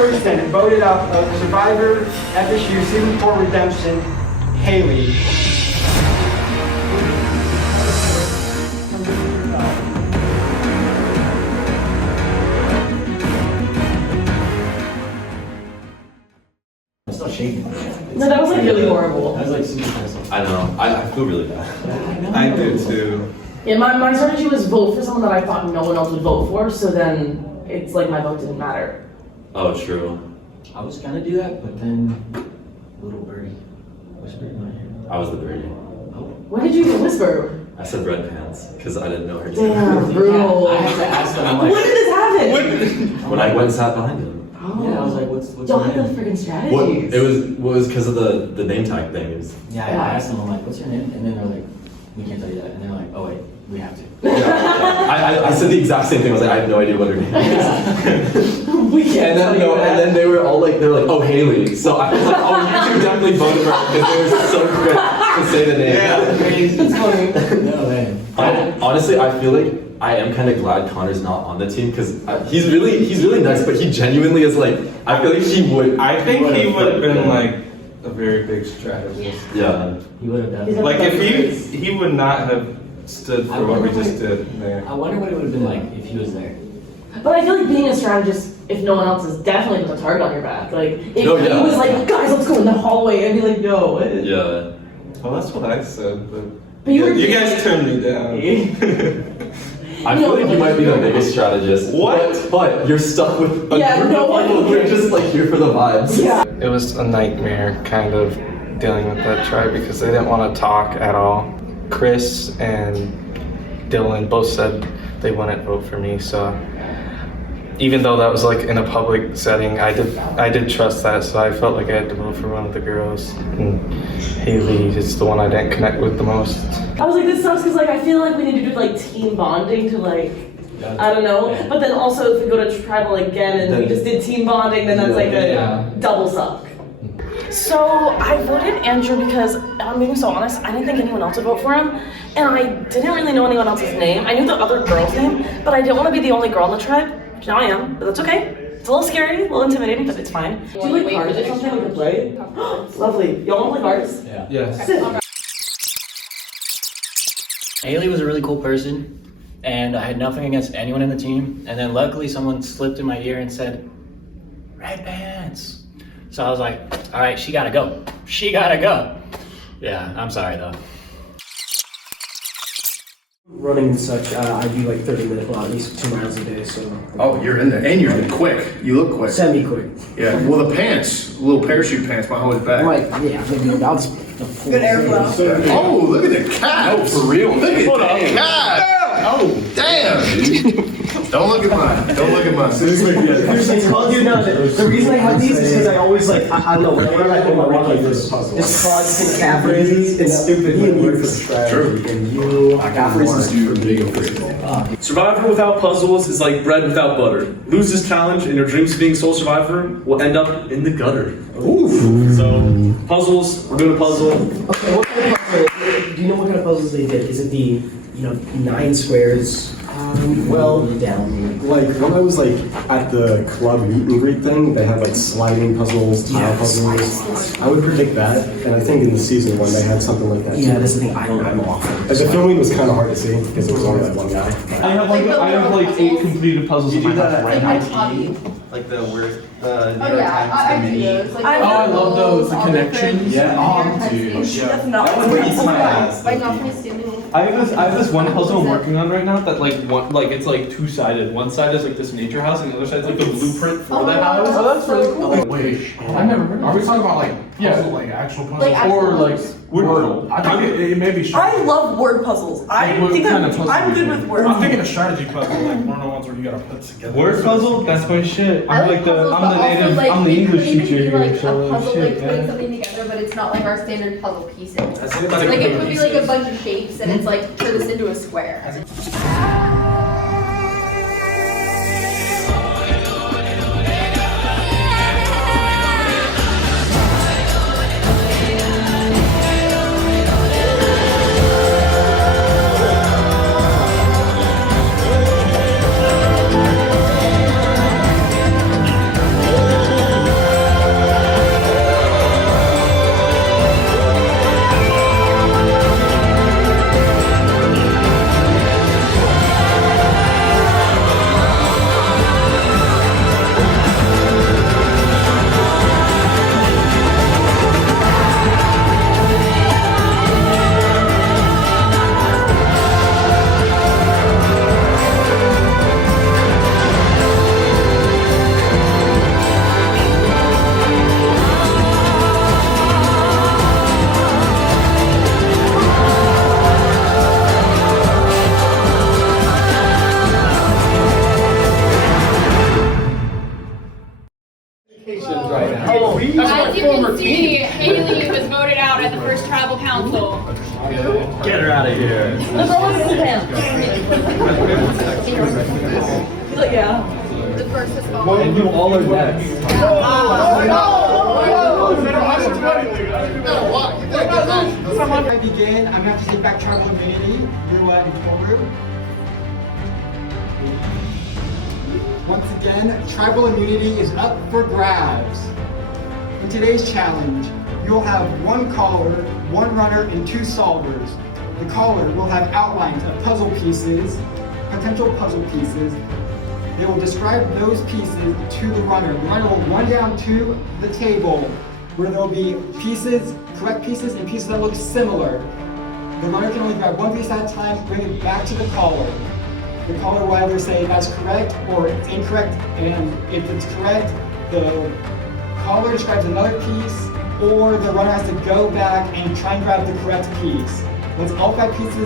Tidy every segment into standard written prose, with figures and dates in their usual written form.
person voted out of Survivor FSU Season 4 Redemption, Haley. I'm still shaking. No, that was like really horrible. That was like super stressful. I know. I feel really bad. I do too. Yeah, my strategy was vote for someone that I thought no one else would vote for, so then it's like my vote didn't matter. Oh, true. I was gonna do that, but then little birdie whispered in my ear. I was the birdie. What did you whisper? I said red pants because I didn't know her. Damn, brutal. I had to ask them. I'm like, When did this happen? When I went and sat behind him. Oh. Yeah, I was like, what's Y'all your had the name? freaking strategies. It was because of the name tag thing. It was, Yeah, I asked them. I'm like, what's your name? And then they're like, we can't tell you that. And they're like, oh wait, we have to. I said the exact same thing. I was like, I have no idea what her name is. We can't tell you that. And then they were all like, oh, Haley. So I was like, oh, you two definitely voted for her because they were so quick to say the name. Yeah, It's funny. No way. Honestly, I feel like I am kind of glad Connor's not on the team because he's really nice, but he genuinely is like, I feel like he would. I think he would have been like a very big strategist. Yeah. He would have done He's it. Like if he would not have stood for what we just did there. I wonder what it would have been like if he was there. But I feel like being a strategist, if no one else is, definitely puts a target on your back. Like, if No, yeah. he was like, guys, let's go in the hallway, I'd be like, no. Yeah. Well, that's what I said, but But you guys turned me down. I feel like you might be the biggest strategist. What? But you're stuck with a Yeah, group no of one people who are cares. just like here for the vibes. Yeah. It was a nightmare kind of dealing with that tribe because they didn't want to talk at all. Chris and Dylan both said they wouldn't vote for me, so even though that was like in a public setting, I did trust that, so I felt like I had to vote for one of the girls. And Haley is the one I didn't connect with the most. I was like, this sucks because like I feel like we need to do like team bonding to like, I don't know. Yeah. But then also if we go to tribal again and we just did team bonding, then that's like a double suck. So I voted Andrew because, I'm being so honest, I didn't think anyone else would vote for him. And I didn't really know anyone else's name. I knew the other girl's name, but I didn't want to be the only girl in the tribe, which now I am, but that's okay. It's a little scary, a little intimidating, but it's fine. Do you like cards or something we can play? Lovely. Y'all want to play cards? Yeah. Yes. Haley was a really cool person, and I had nothing against anyone in the team. And then luckily someone slipped in my ear and said, red pants. So I was like, all right, she gotta go. She gotta go. Yeah, I'm sorry though. Running and such, I do like 30-minute, well, at least 2 miles a day, so. Oh, you're in there, and you're quick. You look quick. Semi-quick. Yeah. Well, the pants, little parachute pants, my whole back. Like, yeah, maybe I'll just. Good airflow. Oh, look at the cat. Oh, for real. Look at the cat. Oh, damn. Don't look at mine. Don't look at mine. It's called, dude, no, the reason I have these is because I always like, I don't know, whenever I put my walk like this, it's Claude's McCaffrey's, it's stupid. Me and you for strategy, and you, McCaffrey's is for big physical. Survivor without puzzles is like bread without butter. Lose this challenge and your dreams of being sole survivor will end up in the gutter. Ooh. So, puzzles, we're doing a puzzle. Okay, what kind of puzzle, do you know what kind of puzzles they did? Is it the, 9 squares? Well, down. like when I was like at the club meet and greet thing, they had like sliding puzzles, tile puzzles. I would predict that, and I think in the season 1 they had something like that. Yeah, too. that's the thing, I'm off. Like the filming was kind of hard to see because it was only like one guy. I have like 8 completed puzzles in my house right now. Like the where I do those. Like, I love those. The connections. Yeah. Dude. That's not like not my student. I have this one puzzle I'm working on right now that it's like 2-sided. One side is like this nature house, and the other side is like the blueprint for that house. Oh, that's really cool. Wait, I've never heard. Are we talking about like puzzle, like actual puzzles, Like actual or like puzzles. Wordle? I think it may be. I love word puzzles. I What think kind of puzzle I'm do you good do? with words. I'm thinking a strategy puzzle, like one of the ones where you gotta put together. Word puzzle? That's my shit. I I'm like like puzzles, I'm but the also, native, like, I'm the it could English even teacher be, here, like, so a puzzle, shit, like putting yeah. something together, but it's not like our standard puzzle pieces. That's like Like it could be like a bunch of shapes, and it's like turn this into a square. Right now. As you can see, Haley was voted out at the first tribal council. Get her out of here. Let's all look at the He's like, yeah. The first is fallen. And you all are next. Before I begin, I'm going to have to take back tribal immunity. You're in control room. Once again, tribal immunity is up for grabs. In today's challenge, you'll have one caller, one runner, and two solvers. The caller will have outlines of puzzle pieces, potential puzzle pieces. They will describe those pieces to the runner. The runner will run down to the table where there will be pieces, correct pieces, and pieces that look similar. The runner can only grab one piece at a time, bring it back to the caller. The caller will either say that's correct or it's incorrect, and if it's correct, the caller describes another piece, or the runner has to go back and try and grab the correct piece. Once all five correct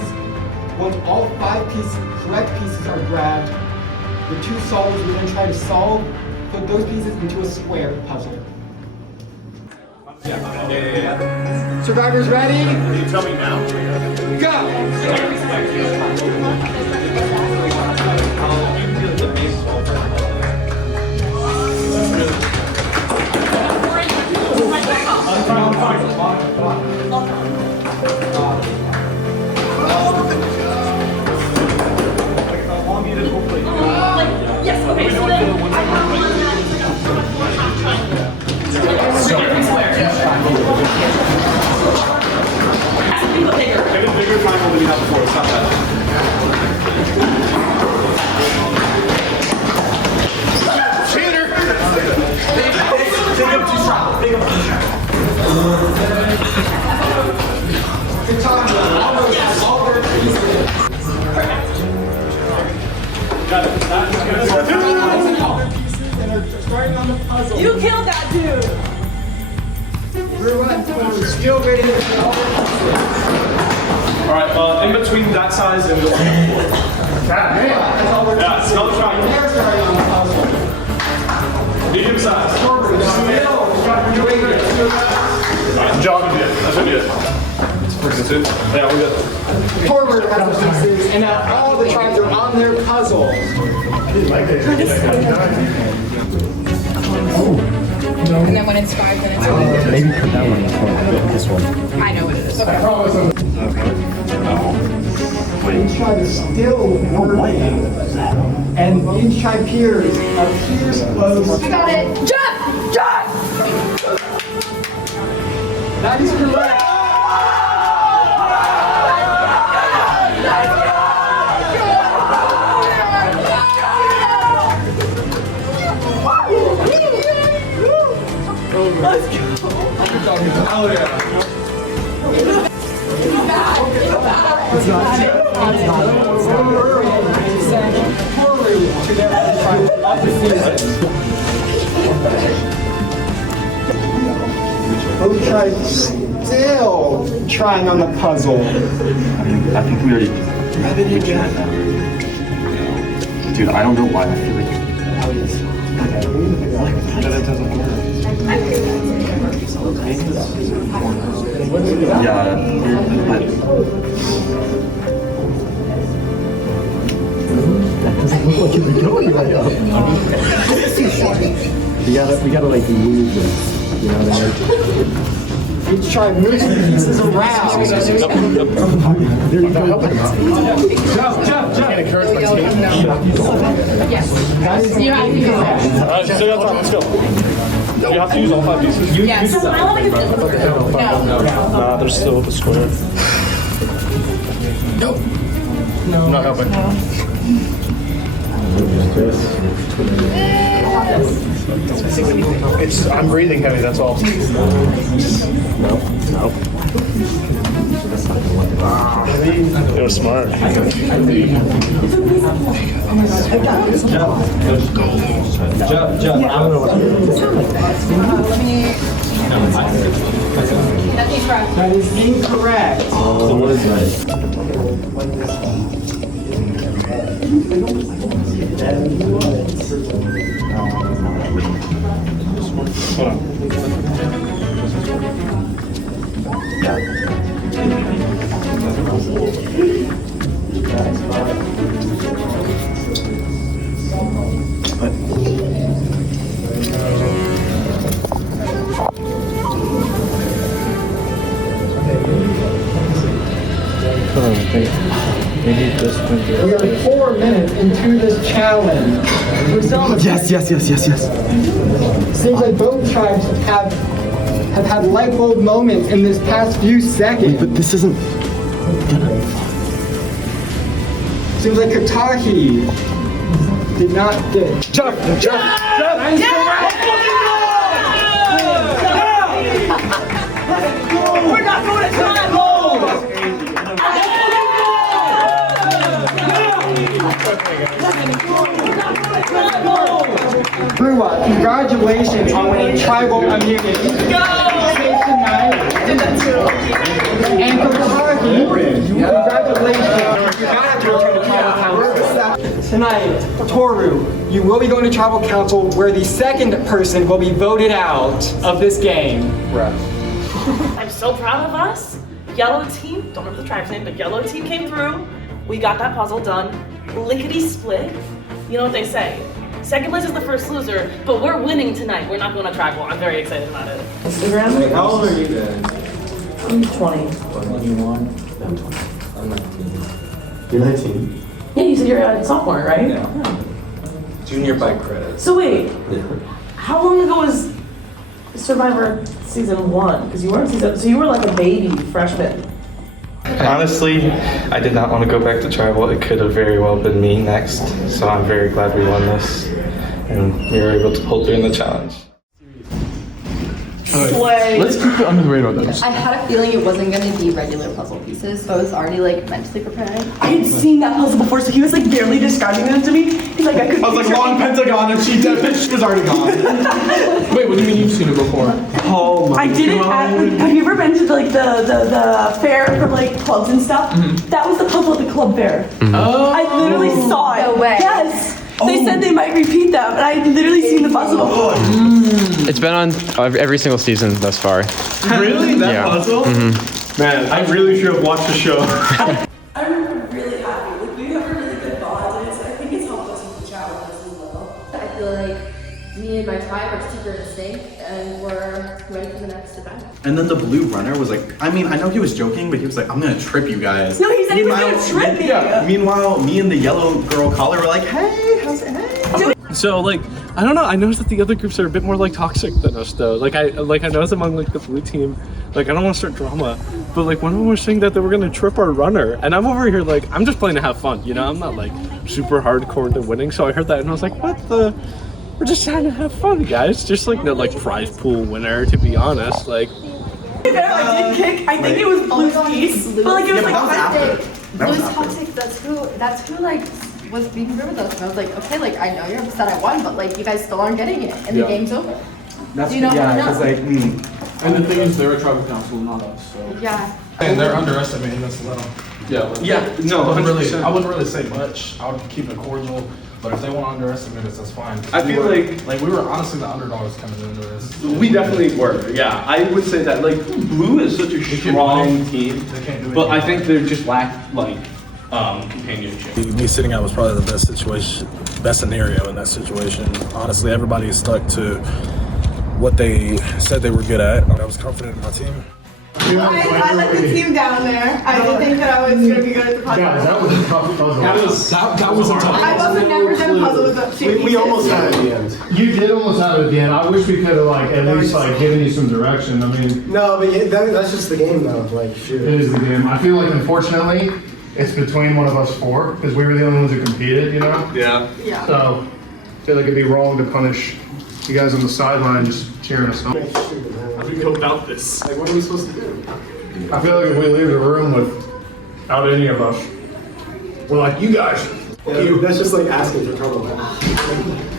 pieces are grabbed, the two solvers will then try to put those pieces into a square puzzle. Survivors ready? Can you tell me now? Go! Yes, okay, so then I have one Maybe the bigger triangle than we had before. It's not bad. Cheater! Big up too strong. Big up too strong. Good talk, all their pieces. Got it. Starting on the puzzle. You killed that dude! Everyone, still ready to go. Alright, in between that size and the one. Yeah, smell the triangle. Medium size. John, that should be it. That's it. Yeah, we're good. Forward puzzle pieces, and now all the tribes are on their puzzle. And then when it's 5 minutes, Maybe put that one in this one. I know what it is. Each tribe is still working, and each tribe appears close. You got it. Jump! Jump! That is correct. Let's go! Oh yeah. It's not. Both tribes still trying on the puzzle. I think we already read it again. Dude, I don't know why I feel like that it doesn't work. Yeah, but That doesn't look like it's going right now. We gotta like move this. You know what I mean? Each tribe moves the pieces around. There you go. Jump. Can't encourage my team. Yes. That is You have to use Alright, so let's go. You have to use all 5 pieces. Yes. So I don't think it's Nah, there's still the square. Nope. I'm not helping. I'm breathing heavy, that's all. No. It was smart. That is incorrect. So what is that? Hold on. Maybe this one. We are 4 minutes into this challenge. We're still on the Yes. Seems like both tribes have had light bulb moments in this past few seconds. But this isn't gonna. Seems like Katahi did not get. Jeff! We're not going to time mode! Brewa, congratulations on winning tribal immunity. And Katahi, congratulations. Tonight, Toru, you will be going to tribal council where the second person will be voted out of this game. I'm so proud of us. Yellow team, don't remember the tribe's name, but yellow team came through. We got that puzzle done. Lickety split. You know what they say. Second place is the first loser, but we're winning tonight. We're not going to tribal. I'm very excited about it. Instagram? How old are you? I'm 20. 21. I'm 20. I'm 19. You're 19. Yeah, you said you're a sophomore, right? Yeah. Junior by credit. So wait, how long ago was Survivor season 1? Because you weren't season, so you were like a baby freshman. Honestly, I did not want to go back to tribal. It could have very well been me next. So I'm very glad we won this. And we were able to pull through in the challenge. Slay. Let's keep it under the radar though. I had a feeling it wasn't going to be regular puzzle pieces, so I was already like mentally prepared. I had seen that puzzle before, so he was like barely describing them to me. He's like, I was like, long pentagon, and she was already gone. Wait, what do you mean you've seen it before? Oh my God. I didn't have you ever been to like the fair for like clubs and stuff? Mm-hmm. That was the puzzle at the club fair. Mm-hmm. Oh. I literally saw it. No way. Yes. They said they might repeat them, and I had literally seen the puzzle before. It's been on every single season thus far. Really? That puzzle? Mm-hmm. Man, I really should have watched the show. I'm really happy. Like, we have a really good bond, and I think it's helped us with the challenge as well. I feel like me and my tribe are super distinct, and we're ready for the next event. And then the blue runner was like, I mean, I know he was joking, but he was like, I'm gonna trip you guys. No, he said he was gonna trip me. Yeah. Meanwhile, me and the yellow girl caller were like, hey, how's it? Hey. So like, I don't know. I noticed that the other groups are a bit more like toxic than us though. Like I noticed among like the blue team, like I don't want to start drama, but like one of them was saying that they were gonna trip our runner, and I'm over here like I'm just playing to have fun, you know. I'm not like super hardcore into winning. So I heard that and I was like, what the? We're just trying to have fun, guys. Just like no like prize pool winner, to be honest. Like. I did kick. I think it was Blue's piece, but like it was Blue's toxic. That's who like was being rude with us, and I was like, okay, like I know you're upset I won, but like you guys still aren't getting it, and the game's over. That's Do you know yeah, how to know? like, And the thing is, they're a tribal council, not us. So. Yeah. And they're underestimating us a little. Yeah. No, I wouldn't really say much. I would keep it cordial. But if they want to underestimate us, that's fine. I feel like we were honestly the underdogs coming into this. We definitely were. Yeah, I would say that. Like Blue is such a strong team, but I think they just lack like companionship. Me sitting out was probably the best situation, best scenario in that situation. Honestly, everybody stuck to what they said they were good at. I was confident in my team. I let the team down there. I didn't think that I was going to be good at the puzzle. Guys, that was a tough puzzle. That was a tough puzzle. I wasn't never done a puzzle with two We almost had it at the end. You did almost have it at the end. I wish we could have like at least like given you some direction. I mean, no, but that's just the game though. Like, shoot. It is the game. I feel like unfortunately, it's between one of us four because we were the only ones who competed. You know. Yeah. Yeah. So I feel like it'd be wrong to punish you guys on the sideline just cheering us on. How do we go about this? Like, what are we supposed to do? I feel like if we leave the room without any of us, we're like, you guys. Yeah, that's just like asking for trouble.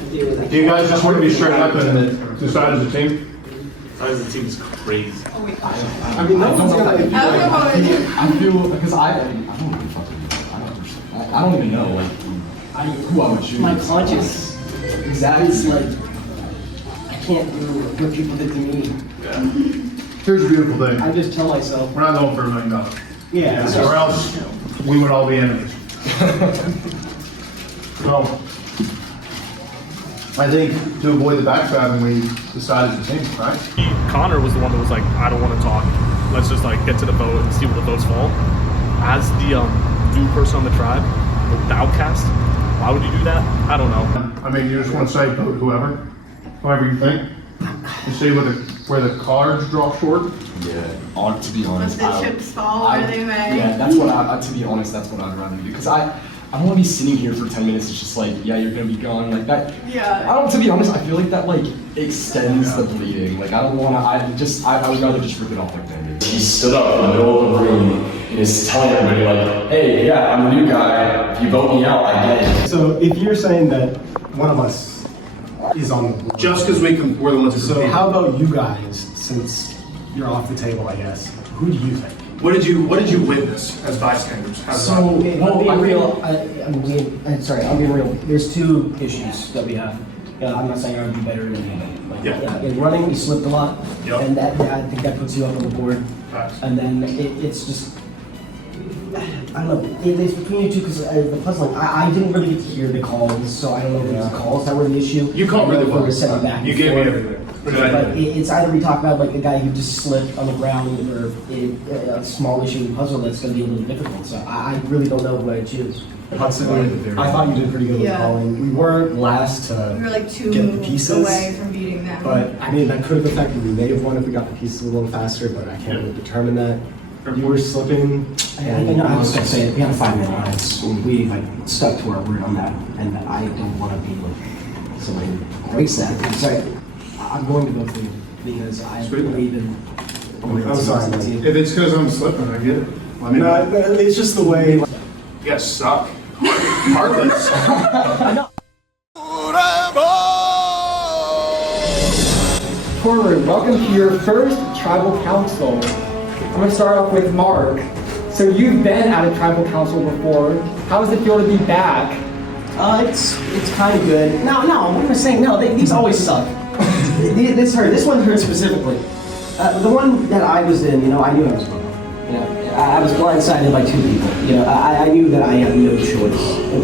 Do you guys just want to be straight up and decide as a team? Decide as a team is crazy. I mean, no one's gonna like. I feel because I don't even know like who I would choose. My conscience. That is like. I can't do what people did to me. Here's the beautiful thing. I just tell myself. We're not going for $1 million. Yeah. Or else we would all be enemies. So, I think to avoid the backstabbing, we decided to change, right? Connor was the one that was like, I don't want to talk. Let's just like get to the vote and see where the votes fall. As the new person on the tribe, the outcast, why would you do that? I don't know. I mean, you just want to say vote whoever you think. You see where the cards draw short. Yeah. To be honest, Let the chips fall where they may. Yeah, that's what to be honest, that's what I'd rather do because I don't want to be sitting here for 10 minutes. It's just like, yeah, you're gonna be gone like that. Yeah. To be honest, I feel like that like extends the bleeding. Like I don't want to. I would rather just rip it off like that. He stood up in the middle of the room and is telling everybody like, hey, yeah, I'm the new guy. If you vote me out, I get it. So if you're saying that one of us is on the board, Just because we're the ones who so compete. how about you guys? Since you're off the table, I guess. Who do you think? What did you witness as bystanders? I'll be real. I'm being real. There's two issues that we have. I'm not saying I would be better than anybody. In running, you slipped a lot, and that I think that puts you up on the board. And then it's just, I don't know. It's between you two because the puzzling. I didn't really get to hear the calls, so I don't know if it was the calls that were the issue. You called really well. You gave me everything. But it's either we talk about like a guy who just slipped on the ground or a small issue in the puzzle that's going to be a little difficult. So I really don't know who I choose. Hudson, I thought you did pretty good with calling. We weren't last to We were like 2 get the moves pieces away from beating them. But I mean, that could have affected. We may have won if we got the pieces a little faster, but I can't really determine that. You were slipping. I was going to say we had a 5-minute lines. We like stuck to our word on that, and I don't want to be like somebody breaks that. I'm sorry. I'm going to go for you because I believe in. I'm sorry. If it's because I'm slipping, I get it. No, it's just the way. You guys suck. Heartless. Corey, welcome to your first tribal council. I'm going to start off with Mark. So you've been at a tribal council before. How does it feel to be back? It's kind of good. No, what am I saying? No, these always suck. This hurt. This one hurt specifically. The one that I was in, I knew I was wrong. I was blindsided by 2 people. I knew that I had no choice. No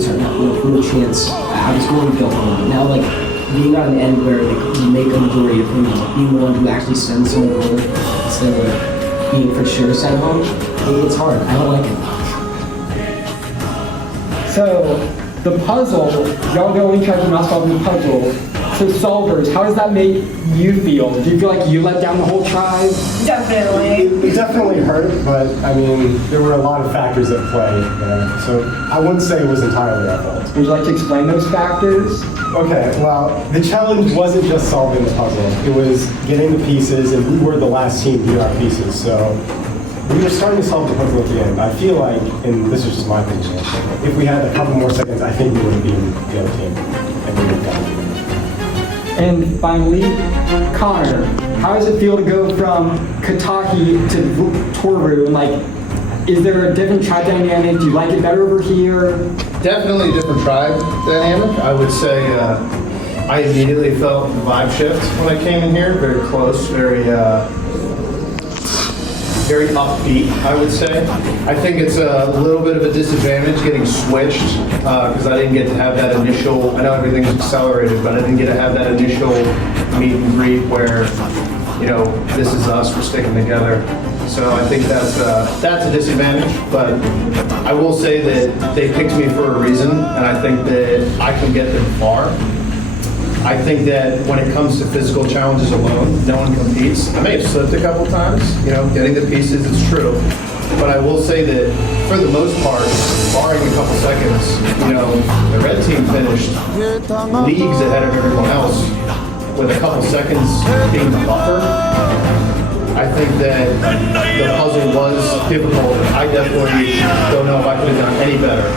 chance. I was going to go home. Now, like, being on an end where you make a majority of things, being the one who actually sends someone home instead of being for sure sent home, it's hard. I don't like it. So, the puzzle, y'all the only tribe not solving the puzzle. So solvers, how does that make you feel? Do you feel like you let down the whole tribe? Definitely. It definitely hurt, but I mean, there were a lot of factors at play there. So I wouldn't say it was entirely our fault. Would you like to explain those factors? Okay, well, the challenge wasn't just solving the puzzle. It was getting the pieces, and we were the last team to get our pieces. So we were starting to solve the puzzle at the end. I feel like, and this is just my opinion, if we had a couple more seconds, I think we would have beaten the other team, and we would have gotten it. And finally, Connor, how does it feel to go from Kataki to Toru? And like, is there a different tribe dynamic? Do you like it better over here? Definitely a different tribe dynamic. I would say I immediately felt the vibe shift when I came in here. Very close, very upbeat, I would say. I think it's a little bit of a disadvantage getting switched because I didn't get to have that initial, I know everything's accelerated, but I didn't get to have that initial meet and greet where, this is us, we're sticking together. So I think that's a disadvantage, but I will say that they picked me for a reason, and I think that I can get them far. I think that when it comes to physical challenges alone, no one competes. I may have slipped a couple times, getting the pieces, it's true. But I will say that for the most part, barring a couple seconds, the red team finished leagues ahead of everyone else with a couple seconds being the buffer. I think that the puzzle was difficult. I definitely don't know if I could have done any better.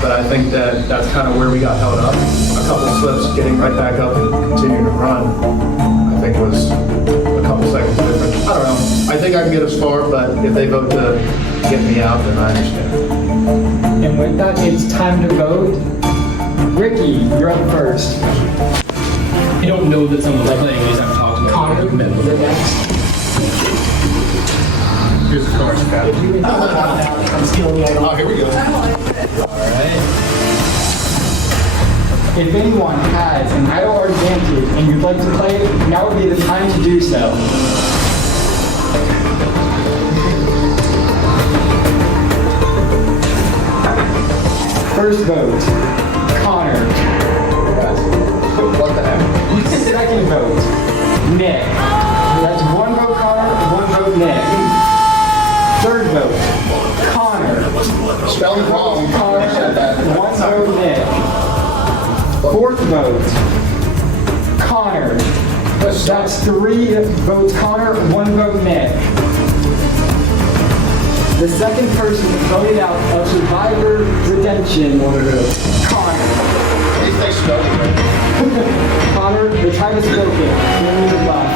But I think that that's kind of where we got held up. A couple slips, getting right back up and continuing to run, I think was a couple seconds different. I don't know. I think I can get us far, but if they vote to get me out, then I understand. And with that, it's time to vote. Ricky, you're up first. I don't know that someone's playing, we just haven't talked about Connor, the next. Here's the card. I'm stealing the item. Oh, here we go. Alright. If anyone has an idol or advantage and you'd like to play it, now would be the time to do so. First vote, Connor. What the heck? Second vote, Nick. That's one vote Connor, one vote Nick. Third vote, Connor. Spelling wrong. Connor, one vote Nick. Fourth vote, Connor. That's 3 votes Connor, 1 vote Nick. The second person voted out of Survivor Redemption, Connor. Connor, the tribe is broken. Give me your buff.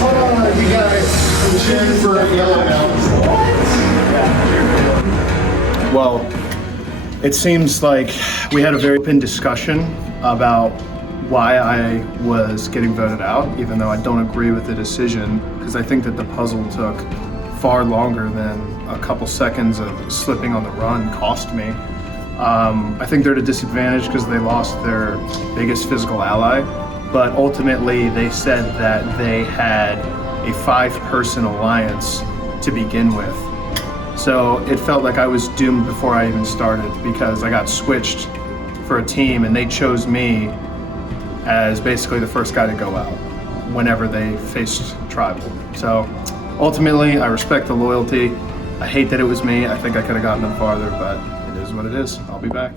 Hold on, you guys. I'm cheering for a yellow now. Well, it seems like we had a very open discussion about why I was getting voted out, even though I don't agree with the decision, because I think that the puzzle took far longer than a couple seconds of slipping on the run cost me. I think they're at a disadvantage because they lost their biggest physical ally, but ultimately they said that they had a 5-person alliance to begin with. So it felt like I was doomed before I even started because I got switched for a team and they chose me as basically the first guy to go out whenever they faced Tribal. So ultimately, I respect the loyalty. I hate that it was me. I think I could have gotten them farther, but it is what it is. I'll be back.